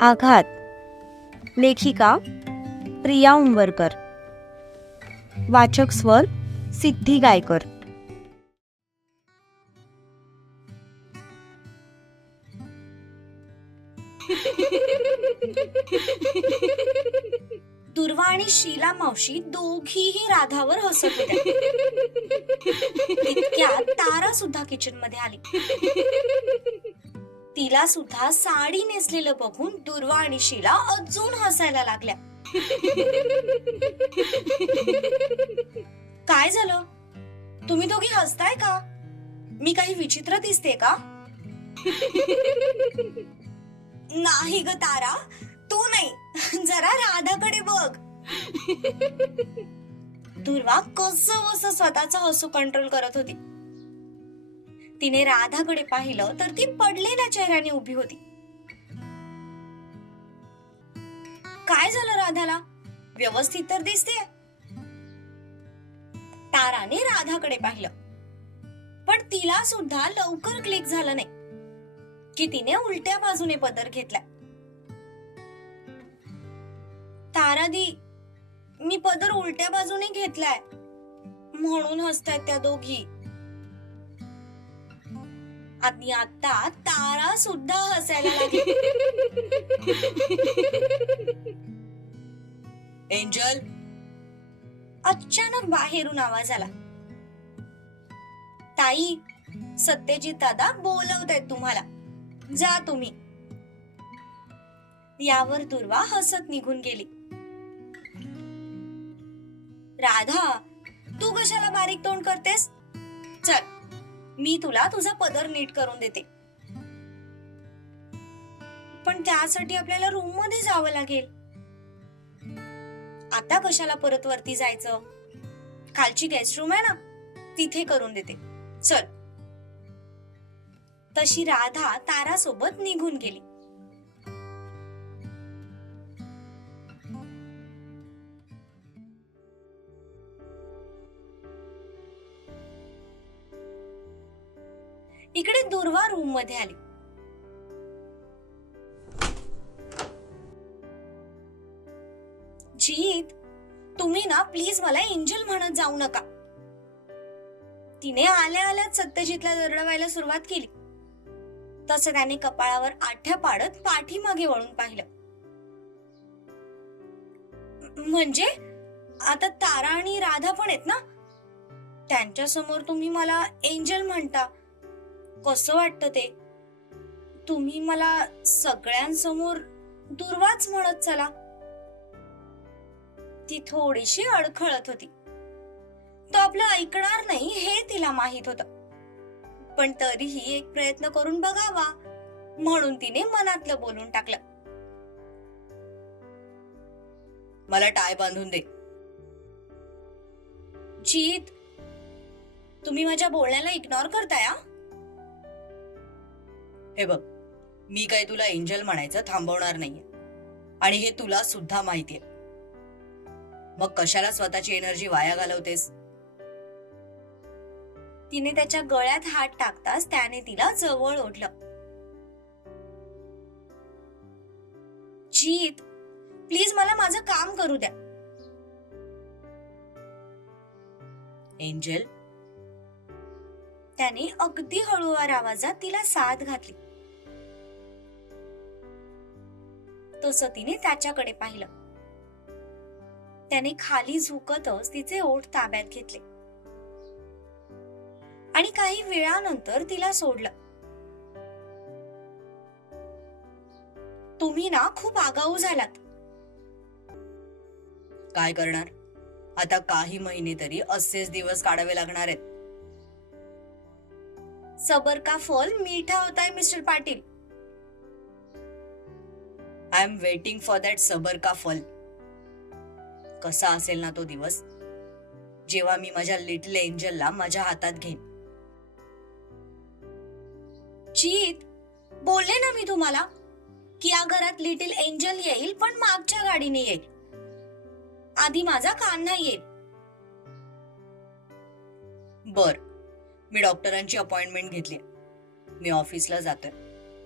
आघात. लेखिका प्रिया उंबरकर. वाचक स्वर सिद्धी गायकर. दुर्वा आणि शीला मावशी दोघीही राधावर हसत होत्या. इतक्यात तारा सुद्धा किचनमध्ये आली. तिला सुद्धा साडी नेसलेलं बघून दुर्वा आणि शिला अजून हसायला लागल्या. काय झालं? तुम्ही दोघी हसताय का? मी काही विचित्र दिसते का? नाही ग तारा तू नाही. जरा राधाकडे बघ. दुर्वा कस वस स्वतःचा हसू कंट्रोल करत होती. तिने राधाकडे पाहिलं तर ती पडलेल्या चेहऱ्याने उभी होती. काय झालं राधाला? व्यवस्थित तर दिसते ताराने राधाकडे पाहिलं. पण तिला सुद्धा लवकर क्लिक झालं नाही की तिने उलट्या बाजूने पदर घेतला तारादी मी पदर उलट्या बाजूने घेतलाय. म्हणून हसतायत त्या दोघी. आणि आता तारा सुद्धा हसायला लागली. एंजल? अचानक बाहेरून आवाज आला. ताई सत्यजित दादा बोलवतायत तुम्हाला. जा तुम्ही. यावर दुर्वा हसत निघून गेली. राधा तू कशाला बारीक तोंड करतेस? चल. मी तुला तुझा पदर नीट करून देते. पण त्यासाठी आपल्याला रूममध्ये जावं लागेल. आता कशाला परत वरती जायचं? खालची गेस्ट रूम आहे ना तिथे करून देते. चल. तशी राधा तारासोबत निघून गेली. इकडे दुर्वा रूममध्ये आली. जीत तुम्ही ना प्लीज मला एंजल म्हणत जाऊ नका. तिने आल्या आल्याच सत्यजितला दरडवायला सुरुवात केली. तसं त्याने कपाळावर आठ्या पाडत पाठीमागे वळून पाहिलं. म्हणजे? आता तारा आणि राधा पण आहेत ना? त्यांच्यासमोर तुम्ही मला एंजल म्हणता. कसं वाटतं ते? तुम्ही मला सगळ्यांसमोर दुर्वाच म्हणत चला. ती थोडीशी अडखळत होती. तो आपलं ऐकणार नाही हे तिला माहीत होत. पण तरीही एक प्रयत्न करून बघावा म्हणून तिने मनातलं बोलून टाकलं. मला टाय बांधून दे. जीत तुम्ही माझ्या बोलण्याला इग्नोर करताय हा? बघ मी काही तुला एंजल म्हणायचं थांबवणार नाहीये. आणि हे तुला सुद्धा माहितीये. मग कशाला स्वतःची एनर्जी वाया घालवतेस? तिने त्याच्या गळ्यात हात टाकताच त्याने तिला जवळ ओढलं. जीत प्लीज मला माझं काम करू द्या. एंजल? त्याने अगदी हळूवार आवाजात तिला साथ घातली. तसं तिने त्याच्याकडे पाहिलं. त्याने खाली झुकतच तिचे ओठ ताब्यात घेतले. आणि काही वेळानंतर तिला सोडलं. तुम्ही ना खूप आगाऊ झालात. काय करणार? आता काही महिने तरी असेच दिवस काढावे लागणार आहेत. सबर का फल मीठा होताय mister Patil? I am waiting for that सबर का फल कसा असेल ना तो दिवस? जेव्हा मी माझ्या लिटल एंजलला माझ्या हातात घेईन. चीत बोलले ना मी तुम्हाला की या घरात लिटिल एंजल येईल पण मागच्या गाडीने येईल. आधी माझा कान्हा येईल बर मी डॉक्टरांची अपॉइंटमेंट घेतली. मी ऑफिसला जातोय.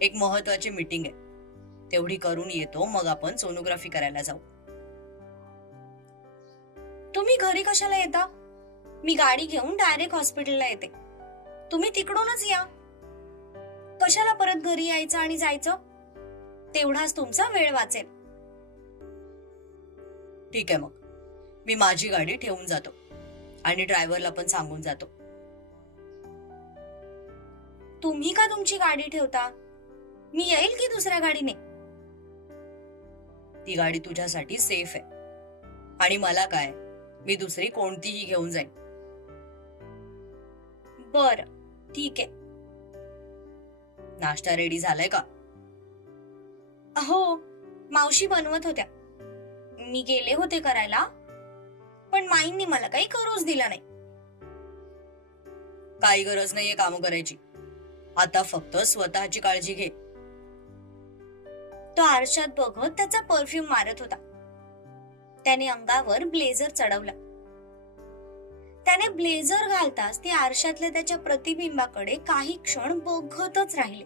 एक महत्वाची मीटिंग आहे. तेवढी करून येतो मग आपण सोनोग्राफी करायला जाऊ. तुम्ही घरी कशाला येता? मी गाडी घेऊन डायरेक्ट हॉस्पिटलला येते. तुम्ही तिकडूनच या. कशाला परत घरी यायचं आणि जायचं? तेवढाच तुमचा वेळ वाचेल. ठीक आहे मग. मी माझी गाडी ठेवून जातो. आणि ड्रायव्हरला पण सांगून जातो. तुम्ही का तुमची गाडी ठेवता? मी येईल की दुसऱ्या गाडीने? ती गाडी तुझ्यासाठी सेफ आहे. आणि मला काय? मी दुसरी कोणतीही घेऊन जाईन. बर ठीक आहे. नाश्ता रेडी झालाय का? हो मावशी बनवत होत्या. मी गेले होते करायला पण माईंनी मला काही करूच दिला नाही. काही गरज नाहीये काम करायची. आता फक्त स्वतःची काळजी घे. तो आरशात बघत त्याचा परफ्यूम मारत होता. त्याने अंगावर ब्लेझर चढवला. त्याने ब्लेझर घालताच ते आरशातल्या त्याच्या प्रतिबिंबाकडे काही क्षण बघतच राहिले.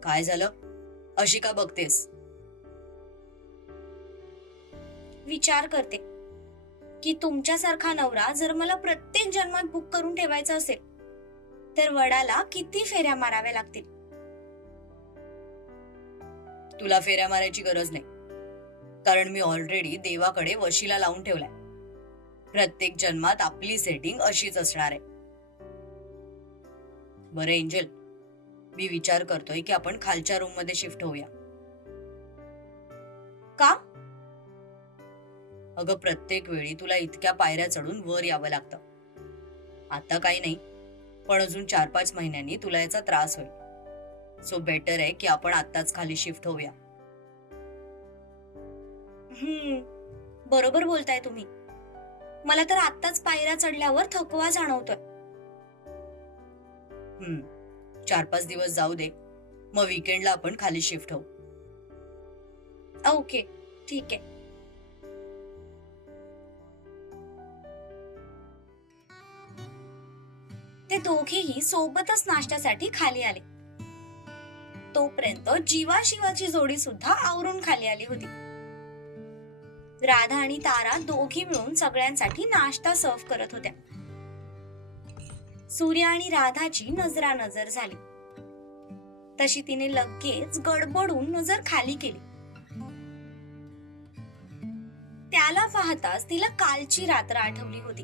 काय झालं? अशी का बघतेस? विचार करते. की तुमच्यासारखा नवरा जर मला प्रत्येक जन्मात बुक करून ठेवायचा असेल तर वडाला किती फेऱ्या माराव्या लागतील? तुला फेऱ्या मारायची गरज नाही. कारण मी ऑलरेडी देवाकडे वशीला लावून ठेवलाय. प्रत्येक जन्मात आपली सेटिंग अशीच असणार आहे. बरं एंजल मी विचार करतोय की आपण खालच्या रूममध्ये शिफ्ट होऊया. का अगं प्रत्येक वेळी तुला इतक्या पायऱ्या चढून वर यावं लागतं. आता काही नाही पण अजून चार पाच महिन्यांनी तुला याचा त्रास होईल. सो बेटर आहे की आपण आत्ताच खाली शिफ्ट होऊया. हम्म. बरोबर बोलताय तुम्ही. मला तर आत्ताच पायऱ्या चढल्यावर थकवा जाणवतोय. हम्म. चार पाच दिवस जाऊ दे. मग विकेंडला आपण खाली शिफ्ट होऊ. ओके ठीक आहे. ते दोघेही सोबतच नाश्त्यासाठी खाली आले. तोपर्यंत जीवा शिवाची जोडी सुद्धा आवरून खाली आली होती. राधा आणि तारा दोघी मिळून सगळ्यांसाठी नाश्ता सर्व करत होत्या. सूर्य आणि राधाची नजरानजर झाली. तशी तिने लगेच गडबडून नजर खाली केली. त्याला पाहताच तिला कालची रात्र आठवली होती.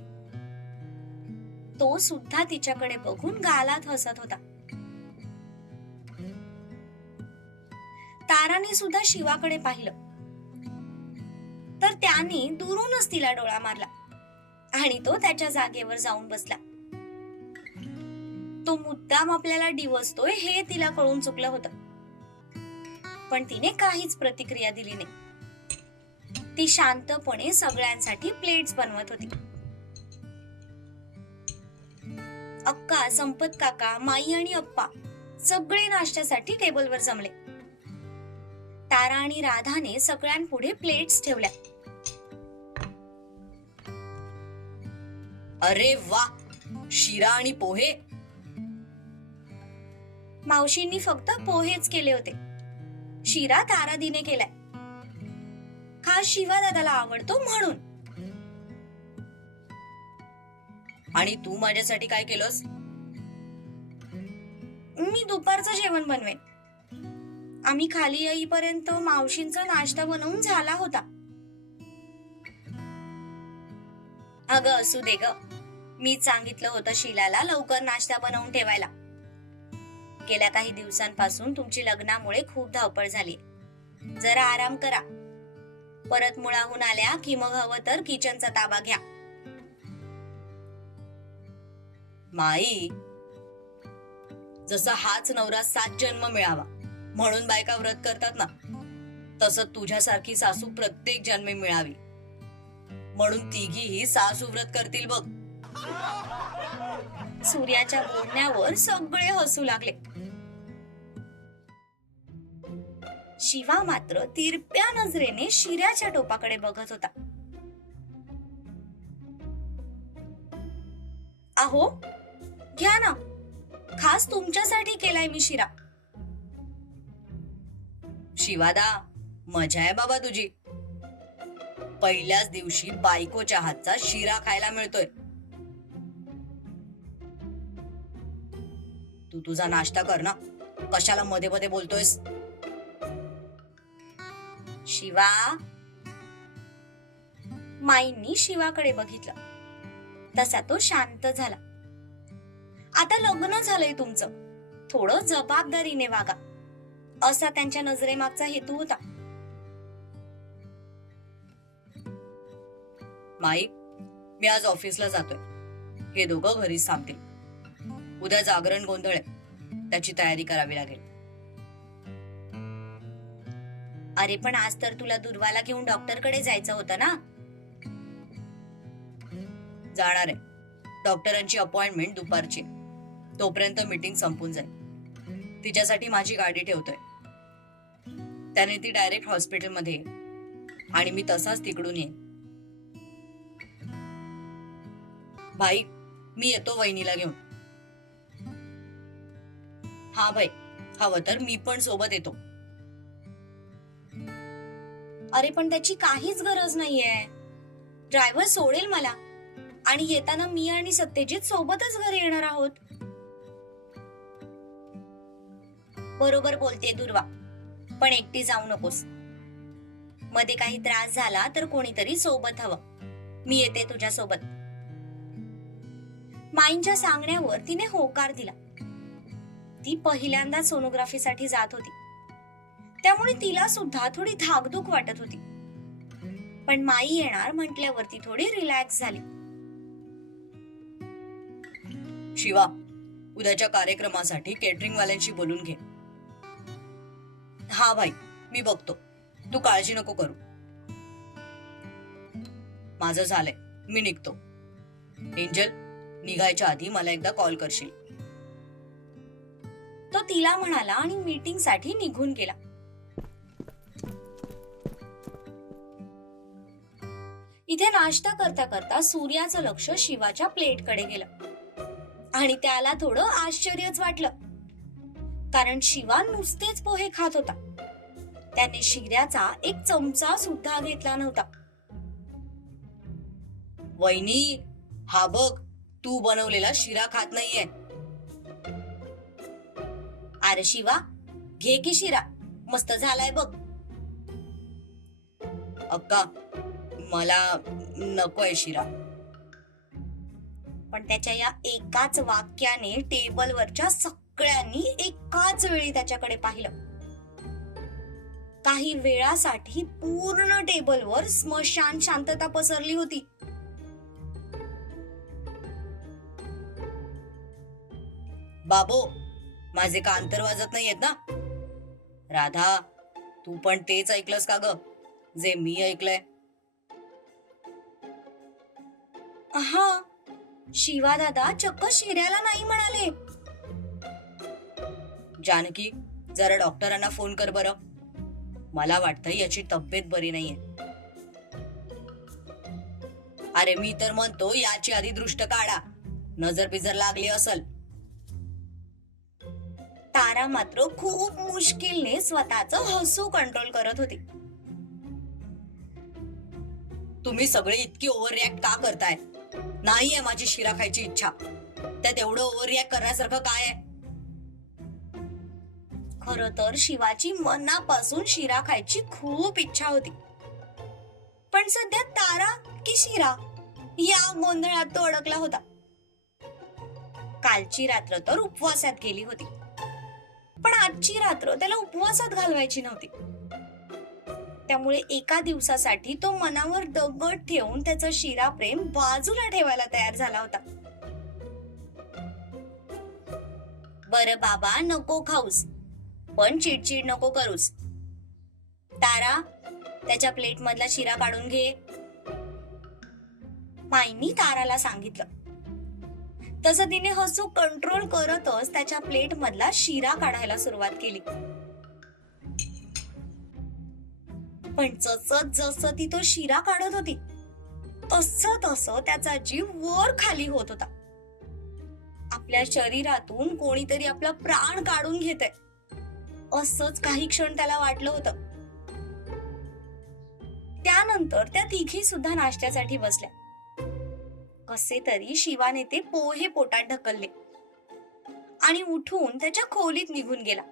तो सुद्धा तिच्याकडे बघून गालात हसत होता. ताराने सुद्धा शिवाकडे पाहिलं. तर त्याने दुरूनच तिला डोळा मारला आणि तो त्याच्या जागेवर जाऊन बसला. तो मुद्दाम आपल्याला डिवसतोय हे तिला कळून चुकलं होतं. पण तिने काहीच प्रतिक्रिया दिली नाही. ती शांतपणे सगळ्यांसाठी प्लेट्स बनवत होती. अक्का संपत काका माई आणि अप्पा सगळे नाश्त्यासाठी टेबलवर जमले. तारा आणि राधाने सगळ्यांपुढे प्लेट्स ठेवल्या. अरे वा! शिरा आणि पोहे? मावशींनी फक्त पोहेच केले होते. शिरा तारादीने केलाय. खास शिवा दादाला आवडतो म्हणून. आणि तू माझ्यासाठी काय केलंस? मी दुपारचं जेवण बनवेन. आम्ही खाली येईपर्यंत मावशींचा नाश्ता बनवून झाला होता. अगं असू दे ग. मी सांगितलं होतं शिलाला लवकर नाश्ता बनवून ठेवायला. गेल्या काही दिवसांपासून तुमची लग्नामुळे खूप धावपळ झाली. जरा आराम करा. परत मुळाहून आल्या की मग हवं तर किचनचा ताबा घ्या. माई जसा हाच नवरा सात जन्म मिळावा. म्हणून बायका व्रत करतात ना. तसं तुझ्यासारखी सासू प्रत्येक जन्मी मिळावी. म्हणून तिघीही सासू व्रत करतील बघ. सूर्याच्या बोलण्यावर सगळे हसू लागले. शिवा मात्र तिरप्या नजरेने शिऱ्याच्या टोपाकडे बघत होता. अहो घ्या ना. खास तुमच्यासाठी केलाय मी शिरा. शिवादा मजा आहे बाबा तुझी. पहिल्याच दिवशी बायकोच्या हातचा शिरा खायला मिळतोय. तू तुझा नाश्ता कर ना. कशाला मध्ये मध्ये बोलतोयस? शिवा? माईंनी शिवाकडे बघितलं. तसा तो शांत झाला. आता लग्न झालंय तुमचं. थोडं जबाबदारीने वागा. असा त्यांच्या नजरेमागचा हेतू होता. माई मी आज ऑफिसला जातोय. हे दोघं घरीच थांबतील. उद्या जागरण गोंधळ आहे. त्याची तयारी करावी लागेल. अरे पण आज तर तुला दुर्वाला घेऊन डॉक्टरकडे जायचं होतं ना? जाणार आहे. डॉक्टरांची अपॉइंटमेंट दुपारची तोपर्यंत मीटिंग संपून जाईल. तिच्यासाठी माझी गाडी ठेवतोय. त्याने ती डायरेक्ट हॉस्पिटलमध्ये आणि मी तसाच तिकडून येईन. भाई मी येतो वहिनीला घेऊन. हा भाई हवं तर मी पण सोबत येतो. अरे पण त्याची काहीच गरज नाहीये. ड्रायव्हर सोडेल मला. आणि येताना मी आणि सत्यजित सोबतच घरी येणार आहोत. बरोबर बोलते दुर्वा. पण एकटी जाऊ नकोस. मध्ये काही त्रास झाला तर कोणीतरी सोबत हवं. मी येते तुझ्या सोबत माईंच्या सांगण्यावर तिने होकार दिला. ती पहिल्यांदा सोनोग्राफीसाठी जात होती. त्यामुळे तिला सुद्धा थोडी धाकधूक वाटत होती. पण माई येणार म्हटल्यावर ती थोडी रिलॅक्स झाली. शिवा उद्याच्या कार्यक्रमासाठी केटरिंग वाल्यांशी बोलून घे. हा भाई मी बघतो. तू काळजी नको करू. माझं झालंय. मी निघतो. एंजल निघायच्या आधी मला एकदा कॉल करशील. तो तिला म्हणाला आणि मीटिंगसाठी निघून गेला. इथे नाश्ता करता करता सूर्याचं लक्ष शिवाच्या प्लेटकडे गेलं. आणि त्याला थोडं आश्चर्यच वाटलं. कारण शिवा नुसतेच पोहे खात होता. त्याने शिऱ्याचा एक चमचा सुद्धा घेतला नव्हता. वहिनी हा बघ तू बनवलेला शिरा खात नाहीये. अरे शिवा घे की शिरा मस्त झालाय बघ. अक्का मला नकोय शिरा. पण त्याच्या या एकाच वाक्याने टेबलवरच्या सगळ्यांनी एकाच वेळी त्याच्याकडे पाहिलं. काही वेळासाठी पूर्ण टेबलवर स्मशान शांतता पसरली होती. बाबो माझे का अंतर वाजत नाहीयेत ना? राधा तू पण तेच ऐकलंस का ग? जे मी ऐकलंय. हा शिवा दादा चक्क शिऱ्याला नाही म्हणाले. जानकी जरा डॉक्टरांना फोन कर बरं. मला वाटतं याची तब्येत बरी नाहीये. अरे मी तर म्हणतो याची आधी दृष्ट काढा. नजर बिजर लागली असल. तारा मात्र खूप मुश्किलने स्वतःच हसू कंट्रोल करत होती. तुम्ही सगळे इतकी ओव्हर रिॲक्ट का करताय? नाहीये माझी शिरा खायची इच्छा. त्यात एवढं ओव्हर रिॲक्ट करण्यासारखं काय आहे? खर तर शिवाची मनापासून शिरा खायची खूप इच्छा होती. पण सध्या तारा की शिरा या गोंधळात तो अडकला होता. कालची रात्र तर उपवासात गेली होती. पण आजची रात्र त्याला उपवासात घालवायची नव्हती. त्यामुळे एका दिवसासाठी तो मनावर दगड ठेवून त्याचं शिरा प्रेम बाजूला ठेवायला तयार झाला होता. बर बाबा नको खाऊस. पण चिडचिड नको करूस. तारा त्याच्या प्लेट मधला शिरा काढून घे. माईनी ताराला सांगितलं. तसं तिने हसू कंट्रोल करतच त्याच्या प्लेट मधला शिरा काढायला सुरुवात केली. पण जसं जसं ती तो शिरा काढत होती तसं तसं त्याचा जीव वर खाली होत होता. आपल्या शरीरातून कोणीतरी आपला प्राण काढून घेत असंच काही क्षण त्याला वाटलं होतं. त्यानंतर त्या तिघी सुद्धा नाश्त्यासाठी बसल्या. कसे तरी शिवाने ते पोहे पोटात ढकलले. आणि उठून त्याच्या खोलीत निघून गेला.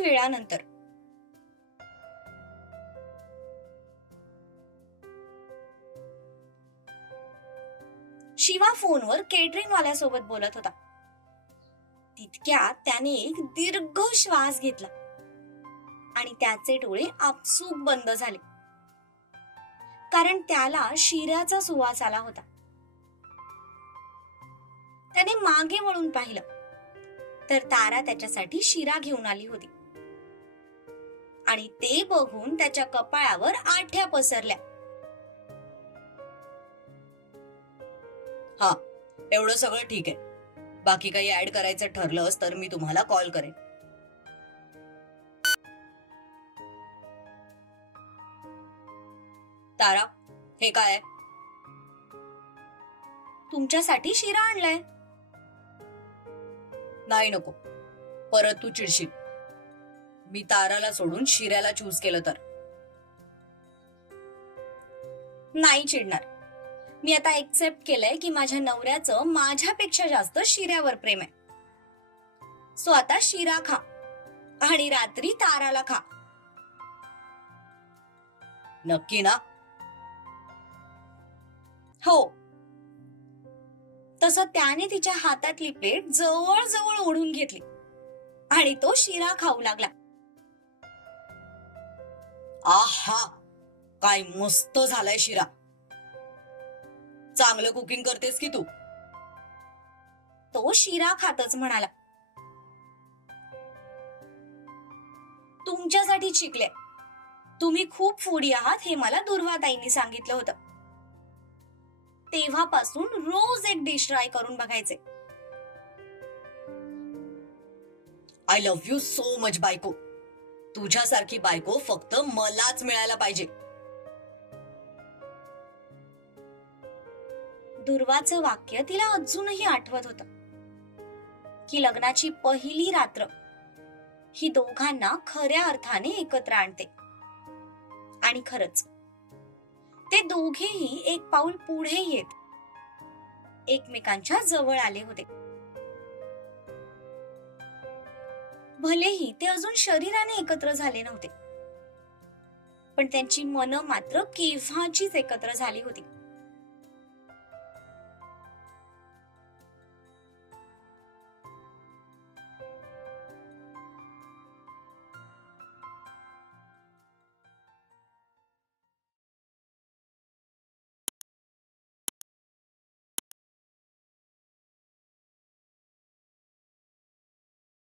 काही वेळानंतर. शिवा फोनवर केटरिंग वाल्यासोबत बोलत होता. तितक्यात त्याने एक दीर्घ श्वास घेतला. आणि त्याचे डोळे आपसूक बंद झाले. कारण त्याला शिऱ्याचा सुवास आला होता. त्याने मागे वळून पाहिलं. तर तारा त्याच्यासाठी शिरा घेऊन आली होती. आणि ते बघून त्याच्या कपाळावर आठ्या पसरल्या. हा एवढं सगळं ठीक आहे. बाकी काही ऍड करायचं ठरलंच तर मी तुम्हाला कॉल करेन. तारा हे काय? तुमच्यासाठी शिरा आणलाय. नाही नको. परत तू चिडशील. मी ताराला सोडून शिऱ्याला चूज केलं तर. नाही चिडणार. मी आता एक्सेप्ट केलंय की माझ्या नवऱ्याचं माझ्यापेक्षा जास्त शिऱ्यावर प्रेम आहे. सो आता शिरा खा आणि रात्री ताराला खा. नक्की ना? हो. तसं त्याने तिच्या हातातली प्लेट जवळजवळ ओढून घेतली आणि तो शिरा खाऊ लागला. आहा काय मस्त झालाय शिरा. चांगलं कुकिंग करतेस की तू? तो शिरा खातच म्हणाला. तुमच्यासाठी शिकले. तुम्ही खूप फूडी आहात हे मला दुर्वाताईंनी सांगितलं होतं. तेव्हापासून रोज एक डिश ट्राय करून बघायचे. I love you so much बायको. तुझ्यासारखी बायको फक्त मलाच मिळायला पाहिजे. दुर्वाचं वाक्य तिला अजूनही आठवत होत. की लग्नाची पहिली रात्र ही दोघांना खऱ्या अर्थाने एकत्र आणते. आणि खरच ते दोघेही एक पाऊल पुढे येत. एकमेकांच्या जवळ आले होते. भलेही ते अजून शरीराने एकत्र झाले नव्हते. पण त्यांची मन मात्र केव्हाचीच एकत्र झाली होती.